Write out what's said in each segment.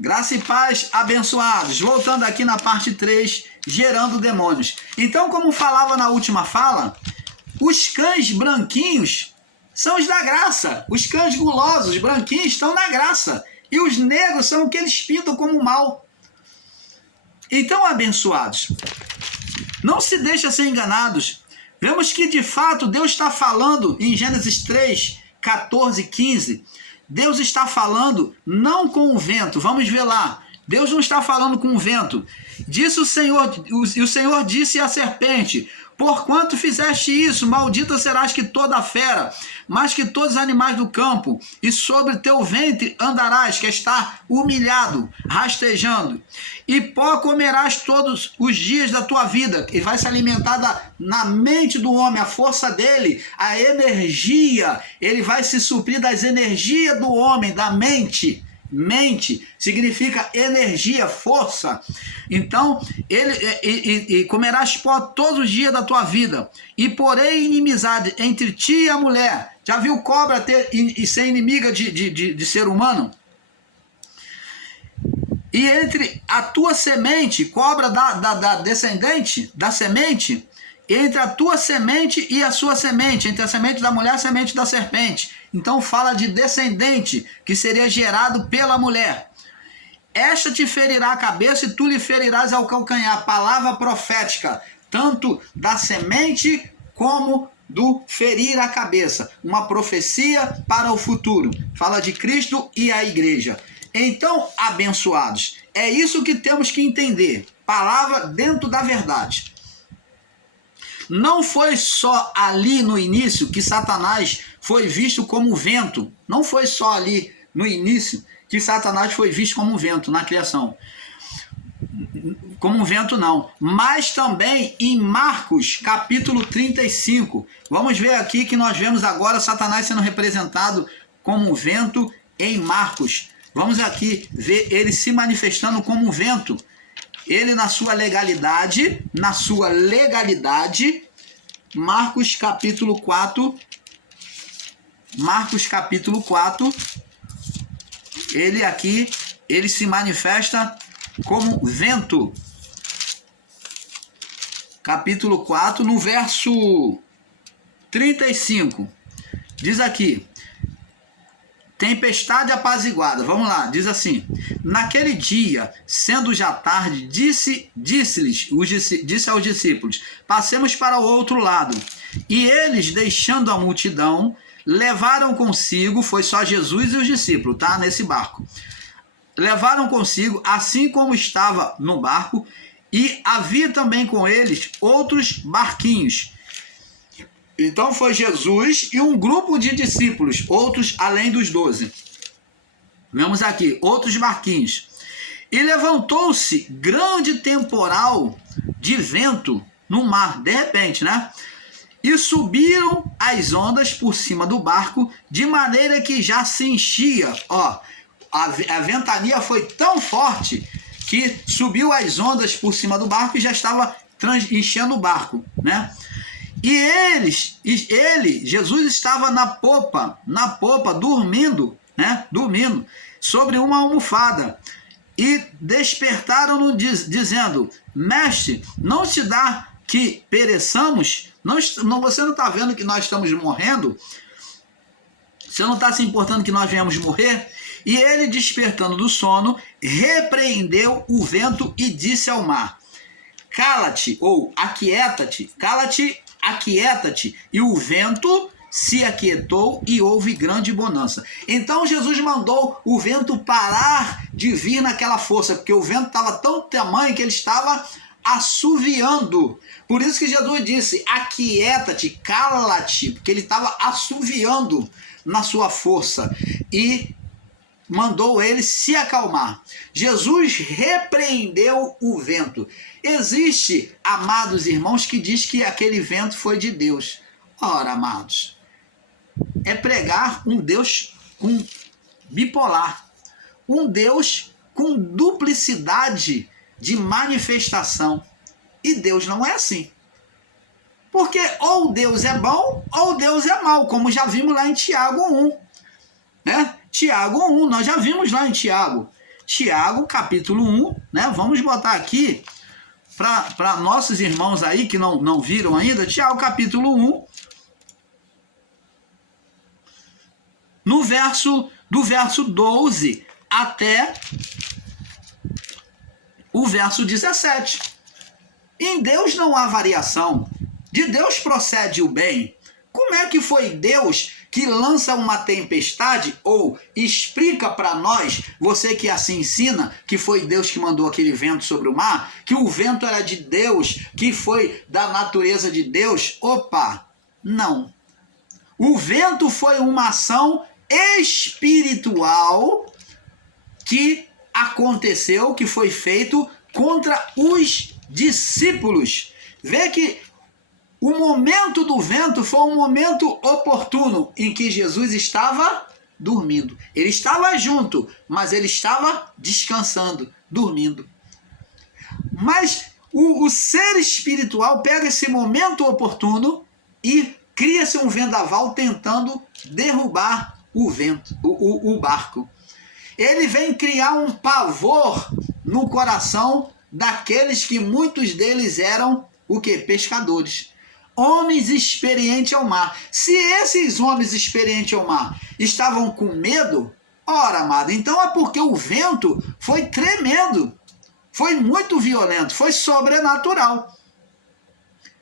Graça e paz, abençoados. Voltando aqui na parte 3, gerando demônios. Então, como falava na última fala, os cães branquinhos são os da graça. Os cães gulosos, branquinhos, estão na graça. E os negros são o que eles pintam como mal. Então, abençoados, não se deixem ser enganados. Vemos que, de fato, Deus está falando em Gênesis 3, 14 e 15. Deus está falando não com o vento. Vamos ver lá. Deus não está falando com o vento. Disse o Senhor, e o Senhor disse à serpente: porquanto fizeste isso, maldita serás que toda a fera, mas que todos os animais do campo, e sobre teu ventre andarás, que está humilhado, rastejando, e pó comerás todos os dias da tua vida, e vai se alimentar na mente do homem, a força dele, a energia, ele vai se suprir das energias do homem, da mente. Mente significa energia, força. Então, e comerás pó todos os dias da tua vida, e porém inimizade entre ti e a mulher. Já viu cobra ser inimiga de ser humano? E entre a tua semente, cobra da descendente, da semente, entre a tua semente e a sua semente, entre a semente da mulher e a semente da serpente. Então fala de descendente, que seria gerado pela mulher. Esta te ferirá a cabeça e tu lhe ferirás ao calcanhar. Palavra profética, tanto da semente como do ferir a cabeça. Uma profecia para o futuro. Fala de Cristo e a igreja. Então, abençoados, é isso que temos que entender. Palavra dentro da verdade. Não foi só ali no início que Satanás foi visto como vento. Não foi só ali no início que Satanás foi visto como vento na criação. Como um vento não. Mas também em Marcos capítulo 35. Vamos ver aqui que nós vemos agora Satanás sendo representado como um vento em Marcos. Vamos aqui ver ele se manifestando como um vento. Ele na sua legalidade, Marcos capítulo 4, ele se manifesta como vento. Capítulo 4, no verso 35, diz aqui: tempestade apaziguada. Vamos lá, diz assim: naquele dia, sendo já tarde, disse aos discípulos: passemos para o outro lado. E eles, deixando a multidão, levaram consigo, foi só Jesus e os discípulos, tá? Nesse barco. Levaram consigo, assim como estava no barco, e havia também com eles outros barquinhos. Então foi Jesus e um grupo de discípulos, outros além dos 12. Vemos aqui, outros barquinhos. E levantou-se grande temporal de vento no mar, de repente, né? E subiram as ondas por cima do barco, de maneira que já se enchia. Ó, a ventania foi tão forte que subiu as ondas por cima do barco e já estava enchendo o barco, né? E Jesus estava na popa, dormindo, né? Dormindo sobre uma almofada. E despertaram-no dizendo: mestre, não te dá que pereçamos? Você não está vendo que nós estamos morrendo? Você não está se importando que nós venhamos morrer? E ele, despertando do sono, repreendeu o vento e disse ao mar: cala-te, ou aquieta-te, aquieta-te. E o vento se aquietou e houve grande bonança. Então Jesus mandou o vento parar de vir naquela força, porque o vento estava tão tamanho que ele estava assoviando. Por isso que Jesus disse: aquieta-te, cala-te, porque ele estava assoviando na sua força e mandou ele se acalmar. Jesus repreendeu o vento. Existe, amados irmãos, que diz que aquele vento foi de Deus. Ora, amados, é pregar um Deus com bipolar, um Deus com duplicidade de manifestação. E Deus não é assim. Porque ou Deus é bom ou Deus é mau, como já vimos lá em Tiago 1. Né? Tiago 1, nós já vimos lá em Tiago. Tiago, capítulo 1, né? Vamos botar aqui para nossos irmãos aí que não viram ainda, Tiago, capítulo 1, do verso 12 até o verso 17. Em Deus não há variação. De Deus procede o bem. Como é que foi Deus que lança uma tempestade, ou explica para nós, você que assim ensina, que foi Deus que mandou aquele vento sobre o mar, que o vento era de Deus, que foi da natureza de Deus? Opa, não. O vento foi uma ação espiritual que aconteceu, que foi feito contra os discípulos. Vê que o momento do vento foi um momento oportuno em que Jesus estava dormindo. Ele estava junto, mas ele estava descansando, dormindo. Mas o ser espiritual pega esse momento oportuno e cria-se um vendaval tentando derrubar o vento, o barco. Ele vem criar um pavor no coração daqueles que muitos deles eram o quê? Pescadores. Homens experientes ao mar. Se esses homens experientes ao mar estavam com medo, ora, amado, então é porque o vento foi tremendo, foi muito violento, foi sobrenatural.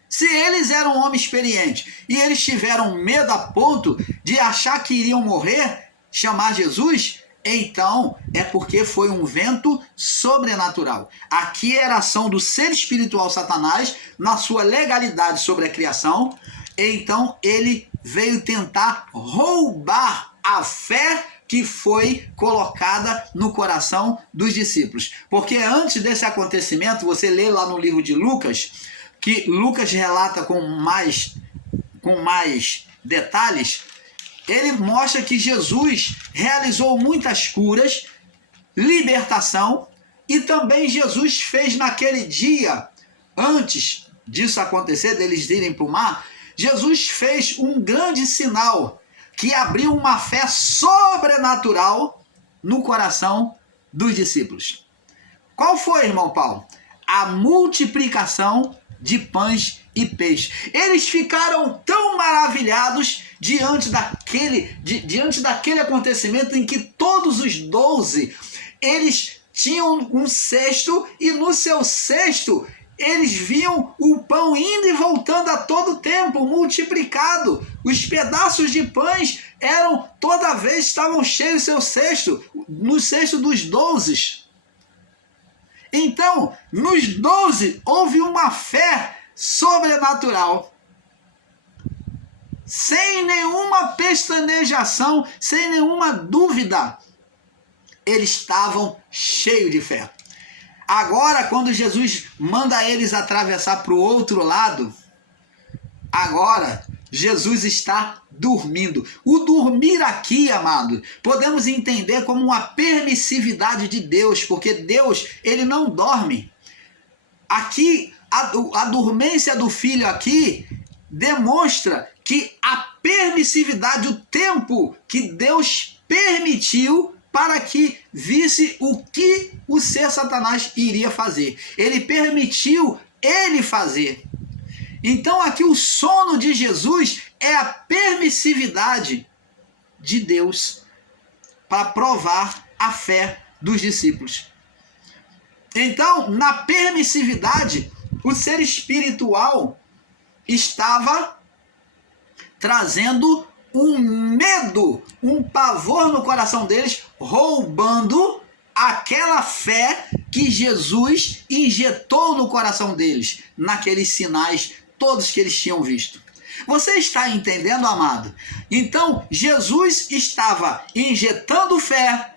Se eles eram homens experientes e eles tiveram medo a ponto de achar que iriam morrer, chamar Jesus, então é porque foi um vento sobrenatural. Aqui era a ação do ser espiritual Satanás na sua legalidade sobre a criação. Então ele veio tentar roubar a fé que foi colocada no coração dos discípulos. Porque antes desse acontecimento, você lê lá no livro de Lucas, que Lucas relata com mais detalhes, ele mostra que Jesus realizou muitas curas, libertação, e também Jesus fez naquele dia, antes disso acontecer, deles irem para o mar, Jesus fez um grande sinal que abriu uma fé sobrenatural no coração dos discípulos. Qual foi, irmão Paulo? A multiplicação de pães e peixes. Eles ficaram tão maravilhados diante daquele acontecimento em que todos os 12, eles tinham um cesto, e no seu cesto eles viam o pão indo e voltando a todo tempo, multiplicado. Os pedaços de pães eram, toda vez estavam cheios seu cesto, no cesto dos 12. Então, nos 12 houve uma fé sobrenatural. Sem nenhuma pestanejação, sem nenhuma dúvida, eles estavam cheios de fé. Agora, quando Jesus manda eles atravessar para o outro lado, agora Jesus está dormindo. O dormir aqui, amado, podemos entender como uma permissividade de Deus, porque Deus, ele não dorme. Aqui, a dormência do filho aqui demonstra que a permissividade, o tempo que Deus permitiu para que visse o que o ser Satanás iria fazer. Ele permitiu ele fazer. Então aqui o sono de Jesus é a permissividade de Deus para provar a fé dos discípulos. Então, na permissividade, o ser espiritual estava trazendo um medo, um pavor no coração deles, roubando aquela fé que Jesus injetou no coração deles, naqueles sinais todos que eles tinham visto. Você está entendendo, amado? Então, Jesus estava injetando fé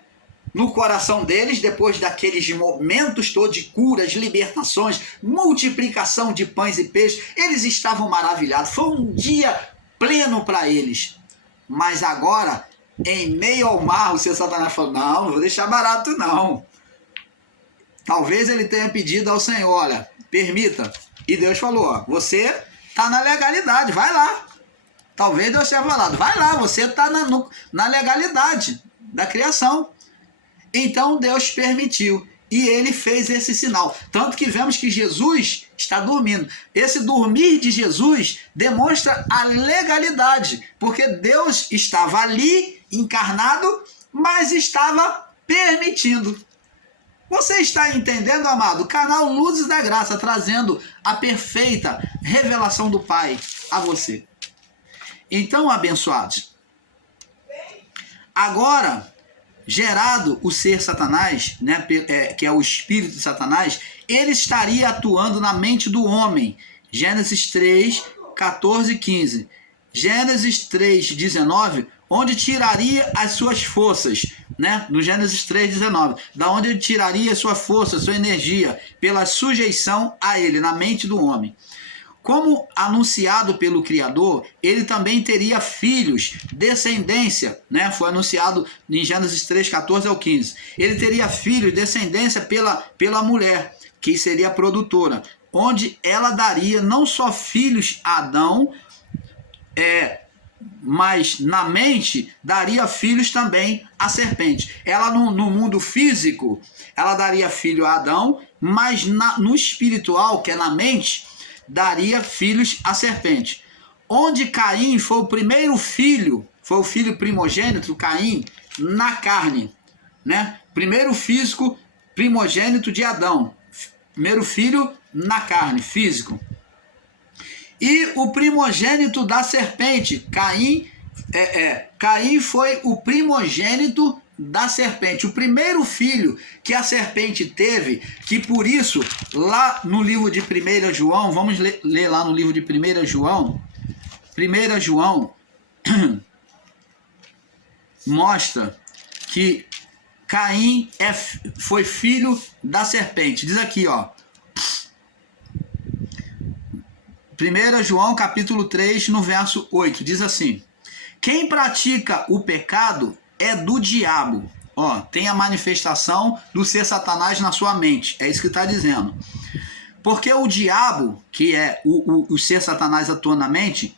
no coração deles, depois daqueles momentos todos de curas, libertações, multiplicação de pães e peixes. Eles estavam maravilhados. Foi um dia pleno para eles. Mas agora, em meio ao mar, o seu Satanás falou: não vou deixar barato não. Talvez ele tenha pedido ao Senhor: olha, permita. E Deus falou: ó, você está na legalidade, vai lá. Talvez Deus tenha falado: vai lá, você está na legalidade da criação. Então Deus permitiu. E ele fez esse sinal. Tanto que vemos que Jesus está dormindo. Esse dormir de Jesus demonstra a legalidade. Porque Deus estava ali, encarnado, mas estava permitindo. Você está entendendo, amado? O canal Luzes da Graça, trazendo a perfeita revelação do Pai a você. Então, abençoados, agora, gerado o ser Satanás, né, que é o espírito de Satanás, ele estaria atuando na mente do homem. Gênesis 3, 14 e 15. Gênesis 3, 19, onde tiraria as suas forças, né? No Gênesis 3, 19, da onde ele tiraria a sua força, a sua energia, pela sujeição a ele, na mente do homem. Como anunciado pelo Criador, ele também teria filhos, descendência, né? Foi anunciado em Gênesis 3, 14 ao 15. Ele teria filhos, descendência pela mulher, que seria a produtora, onde ela daria não só filhos a Adão, mas na mente daria filhos também à serpente. Ela no mundo físico, ela daria filho a Adão, mas no espiritual, que é na mente, daria filhos à serpente. Onde Caim foi o primeiro filho, foi o filho primogênito, Caim, na carne, né? Primeiro físico primogênito de Adão. Primeiro filho na carne, físico. E o primogênito da serpente, Caim foi o primogênito da serpente, o primeiro filho que a serpente teve, que por isso, lá no livro de 1 João, vamos ler lá no livro de 1 João, 1 João mostra que Caim foi filho da serpente. Diz aqui, ó, 1 João capítulo 3, no verso 8, diz assim: quem pratica o pecado é do diabo. Ó, tem a manifestação do ser Satanás na sua mente. É isso que está dizendo. Porque o diabo, que é o ser Satanás atuando na mente,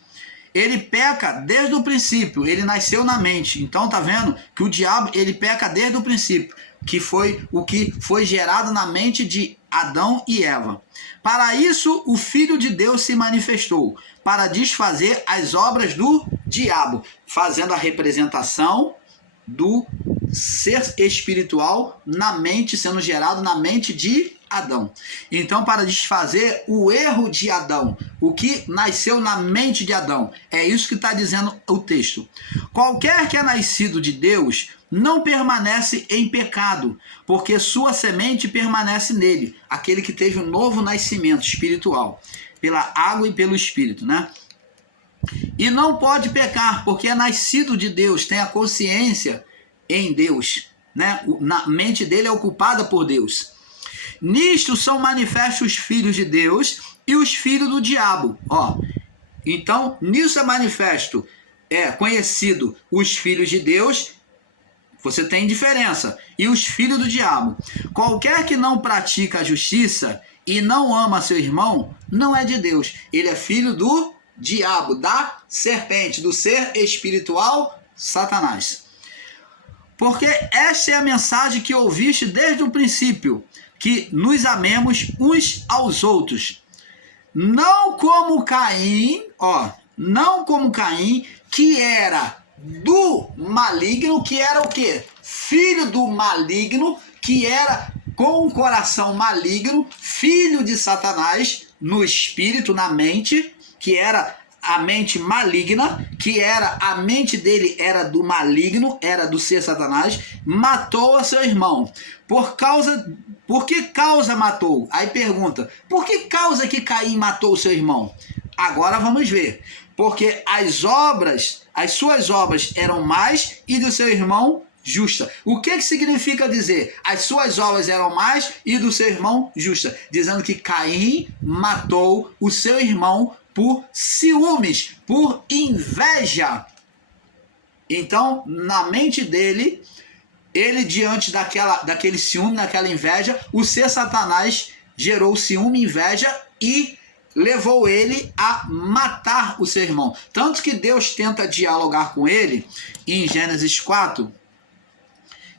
ele peca desde o princípio. Ele nasceu na mente. Então tá vendo que o diabo, ele peca desde o princípio, que foi o que foi gerado na mente de Adão e Eva. Para isso, o Filho de Deus se manifestou, para desfazer as obras do diabo, fazendo a representação do ser espiritual na mente, sendo gerado na mente de Adão. Então, para desfazer o erro de Adão, o que nasceu na mente de Adão, é isso que está dizendo o texto. Qualquer que é nascido de Deus não permanece em pecado, porque sua semente permanece nele, aquele que teve um novo nascimento espiritual, pela água e pelo Espírito, né? E não pode pecar, porque é nascido de Deus, tem a consciência em Deus, né? Na mente dele é ocupada por Deus. Nisto são manifestos os filhos de Deus e os filhos do diabo. Ó, então, nisso é manifesto, conhecido os filhos de Deus. Você tem diferença. E os filhos do diabo. Qualquer que não pratica a justiça e não ama seu irmão, não é de Deus. Ele é filho do diabo, da serpente, do ser espiritual, Satanás. Porque esta é a mensagem que ouviste desde o princípio, que nos amemos uns aos outros. Não como Caim, não como Caim, que era do maligno, que era o quê? Filho do maligno, que era com um coração maligno, filho de Satanás, no espírito, na mente, que era a mente maligna, que era a mente dele era do maligno, era do ser Satanás, matou a seu irmão. Por que causa matou? Aí pergunta, por que causa que Caim matou o seu irmão? Agora vamos ver. Porque as suas obras eram más e do seu irmão justa. O que significa dizer? As suas obras eram más e do seu irmão justa. Dizendo que Caim matou o seu irmão por ciúmes, por inveja. Então, na mente dele, ele diante daquele ciúme, daquela inveja, o ser Satanás gerou ciúme, inveja e levou ele a matar o seu irmão. Tanto que Deus tenta dialogar com ele em Gênesis 4,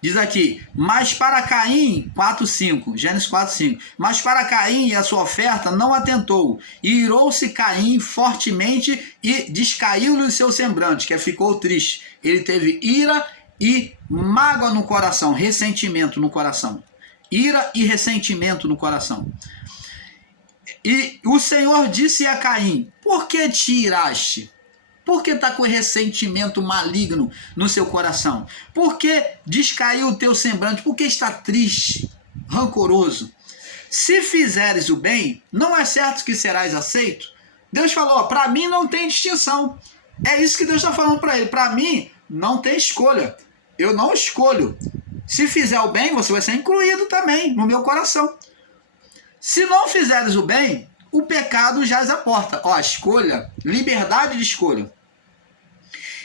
Diz aqui, mas para Caim, 4:5, Gênesis 4:5, mas para Caim e a sua oferta não atentou, e irou-se Caim fortemente e descaiu-lhe o seu semblante, que ficou triste. Ele teve ira e mágoa no coração, ressentimento no coração. Ira e ressentimento no coração. E o Senhor disse a Caim, por que te iraste? Por que está com ressentimento maligno no seu coração? Por que descaiu o teu semblante? Por que está triste, rancoroso? Se fizeres o bem, não é certo que serás aceito? Deus falou, para mim não tem distinção. É isso que Deus está falando para ele. Para mim não tem escolha. Eu não escolho. Se fizer o bem, você vai ser incluído também no meu coração. Se não fizeres o bem, o pecado jaz à porta. Ó, escolha, liberdade de escolha.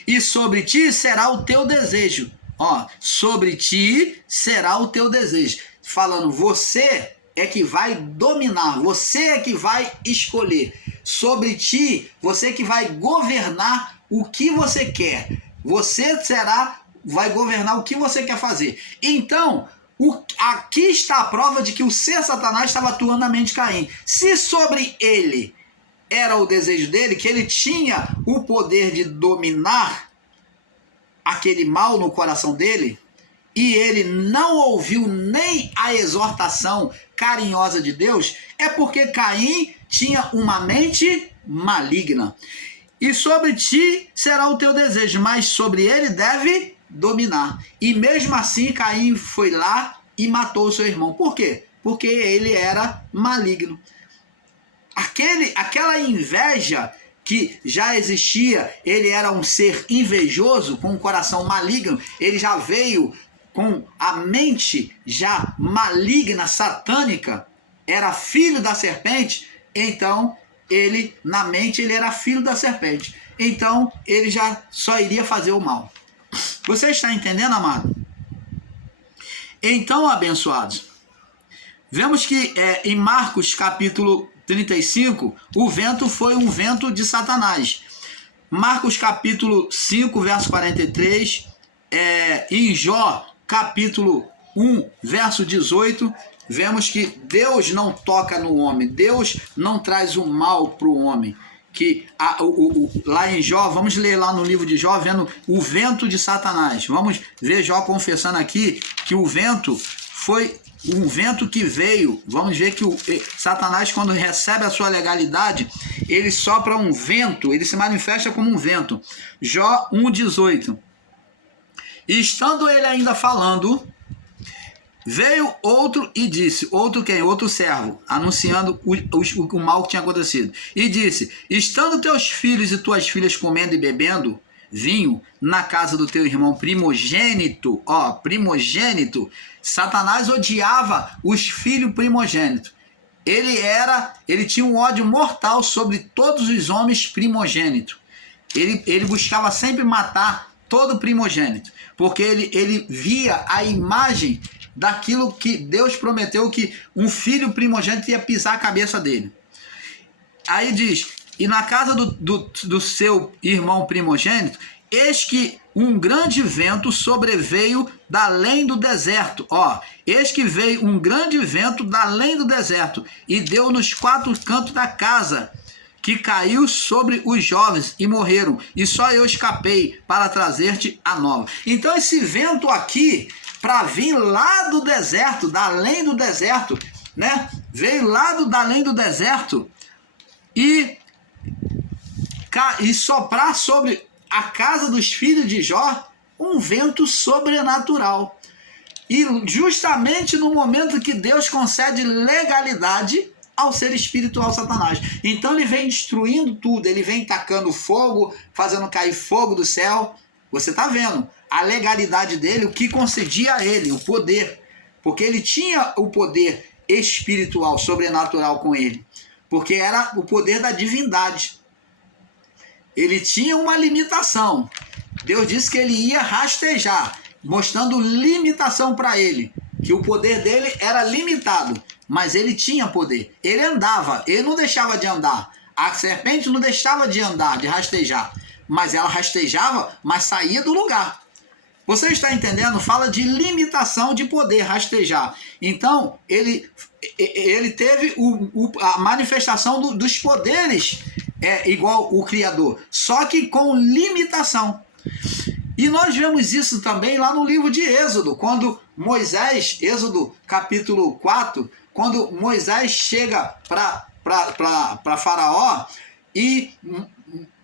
E sobre ti será o teu desejo. Ó, sobre ti será o teu desejo. Falando, você é que vai dominar, você é que vai escolher. Sobre ti, você é que vai governar o que você quer. Você vai governar o que você quer fazer. Então, aqui está a prova de que o ser Satanás estava atuando na mente de Caim. Se sobre ele era o desejo dele, que ele tinha o poder de dominar aquele mal no coração dele, e ele não ouviu nem a exortação carinhosa de Deus, é porque Caim tinha uma mente maligna. E sobre ti será o teu desejo, mas sobre ele deve dominar. E mesmo assim Caim foi lá e matou o seu irmão. Por quê? Porque ele era maligno. Aquela inveja que já existia, ele era um ser invejoso, com um coração maligno, ele já veio com a mente já maligna, satânica, era filho da serpente, então na mente ele era filho da serpente. Então ele já só iria fazer o mal. Você está entendendo, amado? Então, abençoados, vemos que em Marcos capítulo 35, o vento foi um vento de Satanás. Marcos capítulo 5, verso 43, em Jó capítulo 1, verso 18, vemos que Deus não toca no homem, Deus não traz o mal para o homem. Lá em Jó, vamos ler lá no livro de Jó, vendo o vento de Satanás. Vamos ver Jó confessando aqui que o vento foi um vento que veio. Vamos ver que Satanás, quando recebe a sua legalidade, ele sopra um vento, ele se manifesta como um vento. Jó 1,18. E estando ele ainda falando, veio outro e disse, outro quem? Outro servo, anunciando o mal que tinha acontecido. E disse, estando teus filhos e tuas filhas comendo e bebendo vinho na casa do teu irmão primogênito, primogênito, Satanás odiava os filhos primogênitos. Ele tinha um ódio mortal sobre todos os homens primogênitos. Ele buscava sempre matar todo primogênito, porque ele via a imagem daquilo que Deus prometeu, que um filho primogênito ia pisar a cabeça dele. Aí diz, e na casa do seu irmão primogênito, eis que um grande vento sobreveio da além do deserto. Eis que veio um grande vento da além do deserto, e deu nos quatro cantos da casa, que caiu sobre os jovens e morreram, e só eu escapei para trazer-te a nova. Então esse vento aqui, para vir lá do deserto, da além do deserto, né? Veio lá da além do deserto e soprar sobre a casa dos filhos de Jó um vento sobrenatural. E justamente no momento que Deus concede legalidade ao ser espiritual Satanás. Então ele vem destruindo tudo, ele vem tacando fogo, fazendo cair fogo do céu. Você está vendo a legalidade dele, o que concedia a ele, o poder. Porque ele tinha o poder espiritual, sobrenatural com ele. Porque era o poder da divindade. Ele tinha uma limitação. Deus disse que ele ia rastejar, mostrando limitação para ele. Que o poder dele era limitado, mas ele tinha poder. Ele andava, ele não deixava de andar. A serpente não deixava de andar, de rastejar. Mas ela rastejava, mas saía do lugar. Você está entendendo? Fala de limitação de poder rastejar. Então, ele teve a manifestação dos poderes igual o Criador, só que com limitação. E nós vemos isso também lá no livro de Êxodo, quando Moisés, Êxodo capítulo 4, quando Moisés chega para Faraó e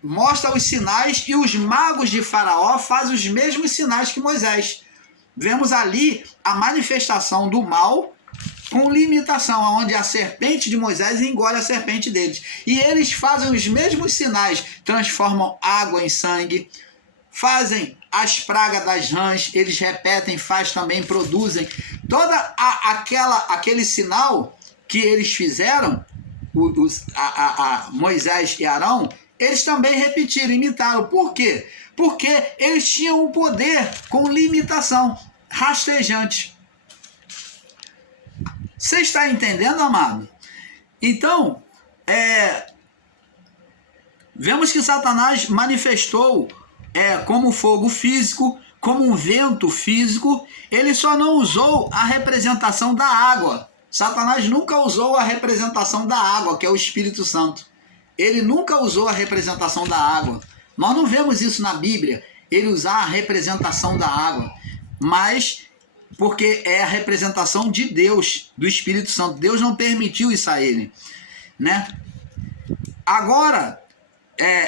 mostra os sinais, e os magos de Faraó fazem os mesmos sinais que Moisés. Vemos ali a manifestação do mal com limitação, onde a serpente de Moisés engole a serpente deles. E eles fazem os mesmos sinais, transformam água em sangue, fazem as pragas das rãs, eles repetem, faz também, produzem. Aquele sinal que eles fizeram, Moisés e Arão, eles também repetiram, imitaram. Por quê? Porque eles tinham um poder com limitação, rastejante. Você está entendendo, amado? Então, vemos que Satanás manifestou como fogo físico, como um vento físico. Ele só não usou a representação da água. Satanás nunca usou a representação da água, que é o Espírito Santo. Ele nunca usou a representação da água. Nós não vemos isso na Bíblia, ele usar a representação da água. Mas porque é a representação de Deus, do Espírito Santo. Deus não permitiu isso a ele, né? Agora,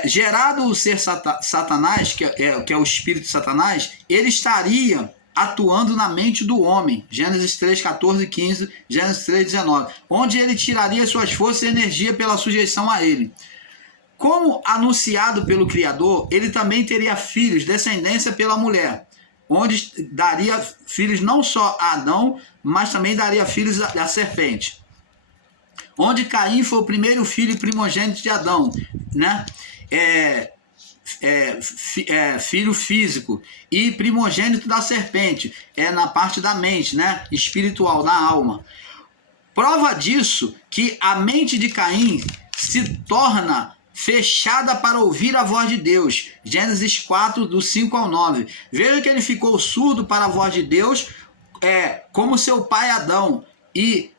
gerado o ser Satanás, que é o espírito de Satanás, ele estaria atuando na mente do homem. Gênesis 3, 14 e 15, Gênesis 3, 19. Onde ele tiraria suas forças e energia pela sujeição a ele. Como anunciado pelo Criador, ele também teria filhos, descendência pela mulher, onde daria filhos não só a Adão, mas também daria filhos à serpente. Onde Caim foi o primeiro filho primogênito de Adão, né? Filho físico, e primogênito da serpente, na parte da mente, né? Espiritual, na alma. Prova disso que a mente de Caim se torna fechada para ouvir a voz de Deus. Gênesis 4, do 5 ao 9. Veja que ele ficou surdo para a voz de Deus, como seu pai Adão, e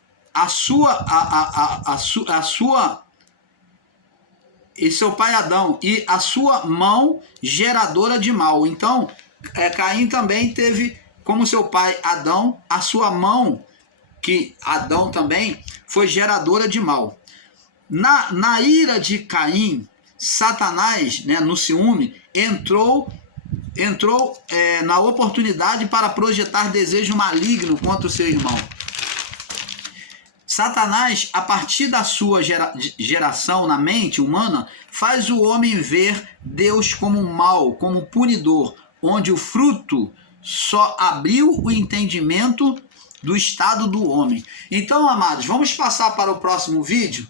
seu pai Adão, e a sua mão geradora de mal. Então, Caim também teve, como seu pai Adão, a sua mão, que Adão também foi geradora de mal. Na ira de Caim, Satanás, né, no ciúme, entrou na oportunidade para projetar desejo maligno contra o seu irmão. Satanás, a partir da sua geração na mente humana, faz o homem ver Deus como mal, como punidor, onde o fruto só abriu o entendimento do estado do homem. Então, amados, vamos passar para o próximo vídeo,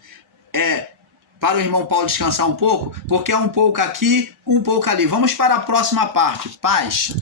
para o irmão Paulo descansar um pouco, porque é um pouco aqui, um pouco ali. Vamos para a próxima parte. Paz.